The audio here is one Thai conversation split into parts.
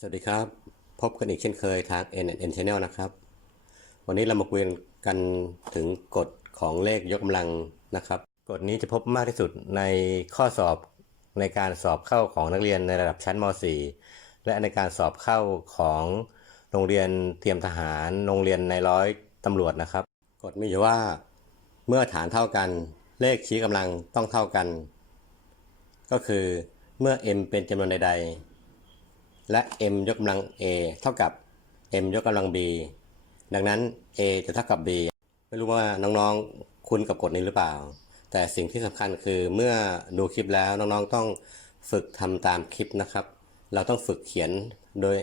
สวัสดีครับ พบกันอีกเช่นเคยทาง NN Channel นะครับ วันนี้เรามาคุยกันถึงกฎของเลขยกกำลังนะครับ กฎนี้จะพบมากที่สุดในข้อสอบในการสอบเข้าของนักเรียนในระดับชั้นม .4 และในการสอบเข้าของโรงเรียนเตรียมทหารโรงเรียนในร้อยตำรวจนะครับ กฎมีอยู่ว่าเมื่อฐานเท่ากันเลขชี้กำลังต้องเท่ากัน ก็คือเมื่อ m เป็นจำนวนใดๆ และ m ยกกำลัง a เท่ากับ m ยกกำลัง b ดังนั้น a จะเท่ากับ b ไม่รู้ว่าน้องๆคุ้นกับกฎนี้หรือเปล่า แต่สิ่งที่สำคัญคือเมื่อดูคลิปแล้วน้องๆต้องฝึกทำตามคลิปนะครับ เราต้องฝึกเขียนโดย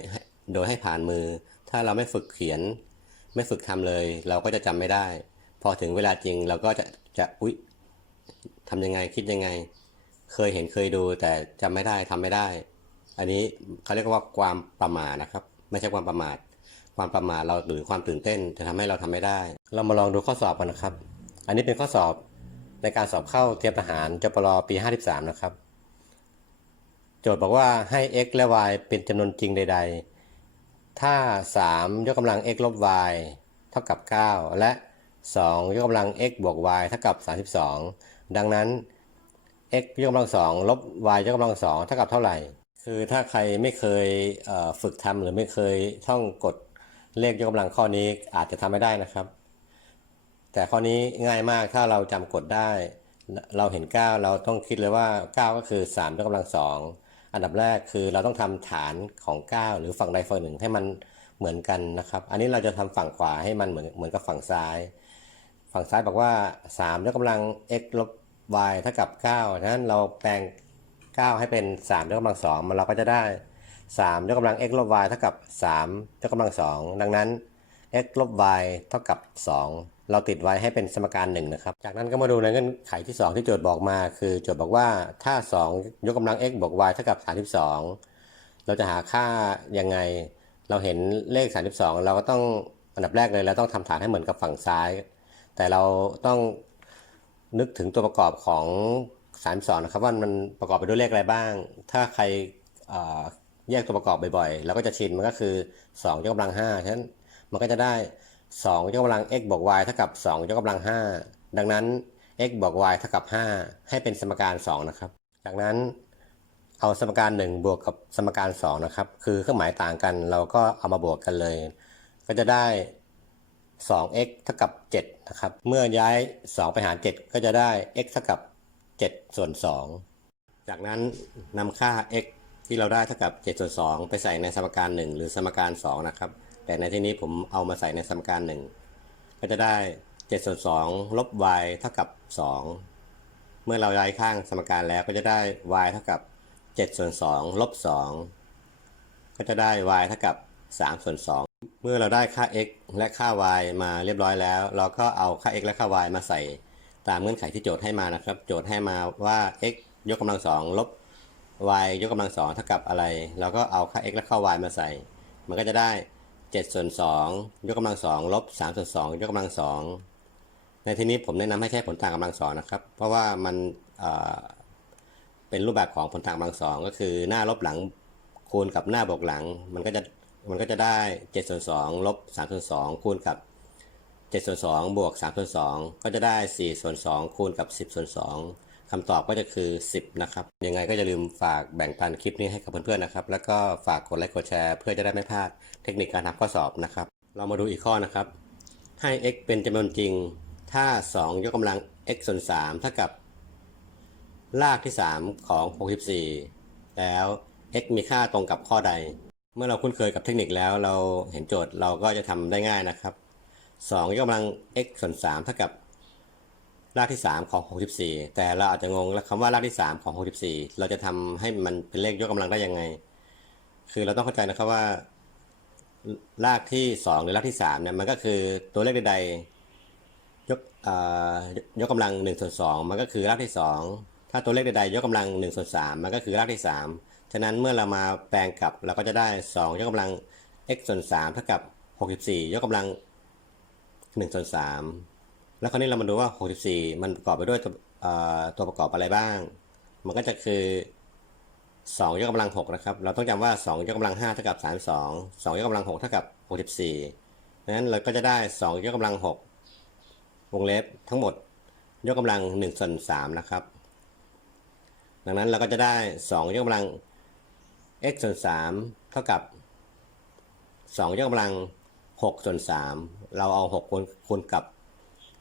โดยให้ผ่านมือ ถ้าเราไม่ฝึกเขียน ไม่ฝึกทำเลย เราก็จะจำไม่ได้ พอถึงเวลาจริงเราก็จะจะอุ๊ยทำยังไงคิดยังไง เคยเห็นเคยดูแต่จำไม่ได้ทำไม่ได้ อันนี้เขาเรียกว่าความประมาทนะครับ ไม่ใช่ความประมาท ความประมาทเราหรือความตื่นเต้นจะทำให้เราทำไม่ได้ เรามาลองดูข้อสอบกันนะครับ อันนี้เป็นข้อสอบในการสอบเข้าเตรียมทหารจปรปี 53 นะครับ โจทย์บอกว่าให้ x และ y เป็นจำนวนจริงใด ๆ ถ้า 3 ยกกำลัง x ลบ y เท่ากับ 9 และ 2 ยกกำลัง x บวก y เท่ากับ 32 ดังนั้น x ยกกำลังสองลบ y ยกกำลังสองเท่ากับเท่าไหร่ คือถ้าใครไม่เคยฝึกทำหรือไม่เคยท่องกฎเลขยกกำลังข้อนี้อาจจะทำไม่ได้นะครับ แต่ข้อนี้ง่ายมากถ้าเราจำกฎได้ เราเห็น 9 เราต้องคิดเลยว่า 9 ก็คือ3ยกกำลังสองอันดับแรกคือเราต้องทำฐานของ 9 หรือฝั่งใดฝั่งหนึ่งให้มันเหมือนกันนะครับ อันนี้เราจะทำฝั่งขวาให้มันเหมือนเหมือนกับฝั่งซ้าย ฝั่งซ้ายบอกว่า3ยกกำลัง x ลบ y เท่ากับ9ฉะนั้นเราแปลง 9 ให้เป็น3ยกกำลัง2มันเราก็จะได้ 3 ยกกำลัง x ลบ y เท่ากับ 3 ยกกำลัง2ดังนั้น x ลบ y เท่ากับ 2 เราติดไว้ให้เป็นสมการ1นะครับ จากนั้นก็มาดูในเงื่อนไขที่ 2 ที่โจทย์บอกมา คือโจทย์บอกว่าถ้า 2 ยกกำลัง x บวก y เท่ากับ 32 เราจะหาค่ายังไง เราเห็นเลข 32 เราก็ต้องอันดับแรกเลยเราต้องทำฐานให้เหมือนกับฝั่งซ้าย แต่เราต้องนึกถึงตัวประกอบของ 32นะครับว่ามันประกอบไปด้วยเลขอะไรบ้าง ถ้าใครแยกตัวประกอบบ่อยๆ เราก็จะชินมันก็คือ2ยกกำลัง5ฉะนั้นมันก็จะได้2ยกกำลัง x บวก y เท่ากับ2ยกกำลัง 5 ดังนั้น x บวก y เท่ากับ 5 ให้เป็นสมการ 2 นะครับ จากนั้นเอาสมการ 1 บวกกับสมการ 2 นะครับ คือเครื่องหมายต่างกันเราก็เอามาบวกกันเลย ก็จะได้ 2x เท่ากับ7นะครับ เมื่อย้าย 2 ไปหาร 7 ก็จะได้ x เท่ากับ 7 ส่วน 2 จากนั้นนำค่า x ที่เราได้เท่ากับ 7 ส่วน 2 ไปใส่ในสมการ 1 หรือสมการ 2 นะครับ แต่ในที่นี้ผมเอามาใส่ในสมการ 1 ก็จะได้ 7 ส่วน 2 ลบ y เท่ากับ 2 เมื่อเราย้ายข้างสมการแล้วก็จะได้ y เท่ากับ 7 ส่วน 2 ลบ 2 ก็จะได้ y เท่ากับ 3 ส่วน 2 เมื่อเราได้ค่า x และค่า y มาเรียบร้อยแล้ว เราก็เอาค่า x และค่า y มาใส่ ตามเงื่อนไขที่โจทย์ให้มานะครับ โจทย์ให้มาว่า x ยกกำลังสองลบ y ยกกำลังสองเท่ากับอะไร เราก็เอาค่า x และค่า y มาใส่ มันก็จะได้7ส่วน2ยกกำลังสองลบ3ส่วน2ยกกำลังสองในที่นี้ผมแนะนำให้ใช้ผลต่างกำลังสองนะครับ เพราะว่ามันเเป็นรูปแบบของผลต่างกำลังสองก็คือหน้าลบหลังคูณกับหน้าบวกหลัง มันก็จะมันก็จะได้7ส่วน2ลบ3ส่วน2คูณกับ 7ส่วน2บวก3ส่วน2ก็จะได้4ส่วน2คูณกับ 10ส่วน2คำตอบก็จะคือ 10 นะครับ ยังไงก็อย่าลืมฝากแบ่งปันคลิปนี้ให้กับเพื่อนๆนะครับ แล้วก็ฝากกดไลค์กดแชร์เพื่อจะได้ไม่พลาดเทคนิคการทำข้อสอบนะครับ เรามาดูอีกข้อนะครับ ให้ x เป็นจำนวนจริง ถ้า 2 ยกกำลัง x ส่วน3เท่ากับ รากที่ 3 ของ 64 แล้ว x มีค่าตรงกับข้อใด เมื่อเราคุ้นเคยกับเทคนิคแล้วเราเห็นโจทย์เราก็จะทำได้ง่ายนะครับ 2ยกกำลัง x ส่วน3เท่ากับรากที่ 3 ของ 64 แต่เราอาจจะงงแล้วคำว่ารากที่ 3 ของ 64 เราจะทำให้มันเป็นเลขยกกำลังได้ยังไง คือเราต้องเข้าใจนะครับว่า รากที่ 2 หรือรากที่3เนี่ยมันก็คือตัวเลขใดๆยกยกกำลัง1ส่วน2มันก็คือรากที่ 2 ถ้าตัวเลขใดๆยกกำลัง1ส่วน3มันก็คือรากที่ 3 ฉะนั้นเมื่อเรามาแปลงกลับเราก็จะได้ 2 ยกกำลัง x ส่วน3เท่ากับ 64 ยกกำลัง 1ส่วน3แล้วคราวนี้เรามาดูว่า64มันประกอบไปด้วยตัวตัวประกอบอะไรบ้าง มันก็จะคือ2ยกกำลัง6นะครับ เราต้องจำว่า2ยกกำลัง5เท่ากับ32 2ยกกำลัง6เท่ากับ64ดังนั้นเราก็จะได้2ยกกำลัง6วงเล็บทั้งหมดยกกำลัง1ส่วน3นะครับ ดังนั้นเราก็จะได้2ยกกำลัง x ส่วน3เท่ากับ2ยกกำลัง 6ส่วน3เราเอา6คูณคูณกับ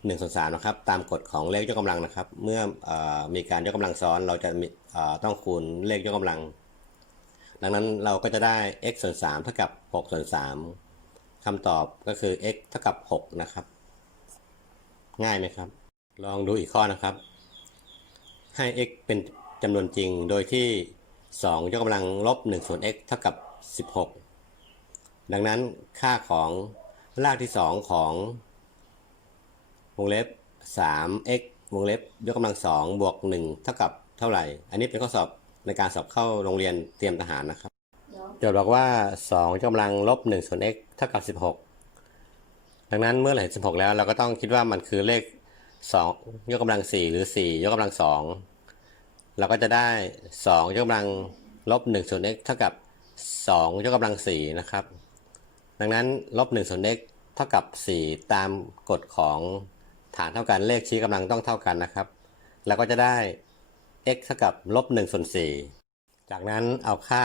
1ส่วน3นะครับตามกฎของเลขยกกำลังนะครับ เมื่ออมีการยกกำลังซ้อนเราจะมีต้องคูณเลขยกกำลัง ดังนั้นเราก็จะได้ x ส่วน3เท่ากับ6ส่วน3คำตอบก็คือ x เท่ากับ6นะครับ ง่ายไหมครับ ลองดูอีกข้อนะครับ ให้ x เป็นจำนวนจริงโดยที่ 2 ยกกำลังลบ1ส่วน x เท่ากับ 16 ดังนั้นค่าของรากที่ 2 ของวงเล็บ 3x วงเล็บยกกำลัง 2 บวก 1 เท่ากับเท่าไหร่ อันนี้เป็นข้อสอบในการสอบเข้าโรงเรียนเตรียมทหารนะครับ โจทย์บอกว่า 2ยกกำลังลบ1ส่วน x เท่ากับ 16 ดังนั้นเมื่อเราเห็น 16 แล้วเราก็ต้องคิดว่ามันคือเลข 2 ยกกำลัง 4 หรือ 4 ยกกำลัง 2 เราก็จะได้ 2 ยกกำลังลบ1ส่วน x เท่ากับ 2 ยกกำลัง4นะครับ ดังนั้นลบ1ส่วน x เท่ากับ 4 ตามกฎของฐานเท่ากันเลขชี้กำลังต้องเท่ากันนะครับเราก็จะได้ x เท่ากับลบ1ส่วน4จากนั้นเอาค่า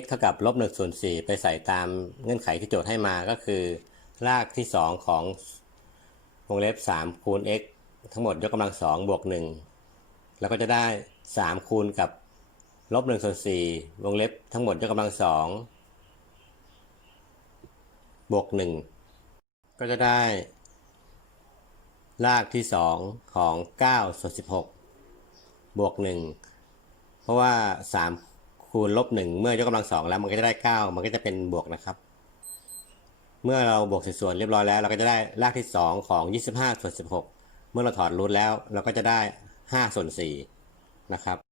x เท่ากับลบ1ส่วน4ไปใส่ตามเงื่อนไขที่โจทย์ให้มาก็คือ รากที่ 2 ของวงเล็บ 3 คูณ x ทั้งหมดยกกำลัง 2 บวก 1 แล้วก็จะได้ 3 คูณกับลบ1ส่วน4วงเล็บทั้งหมดยกกำลัง2 บวก 1 ก็จะได้ รากที่ 2 ของ9ส่วน16 บวก 1 เพราะว่า 3 คูณลบ 1 เมื่อยกกำลัง2แล้วมันก็จะได้ 9 มันก็จะเป็นบวกนะครับ เมื่อเราบวกส่วนเรียบร้อยแล้ว เราก็จะได้รากที่ 2 ของ 25ส่วน16 เมื่อเราถอดรูทแล้ว เราก็จะได้ 5 ส่วน4นะครับ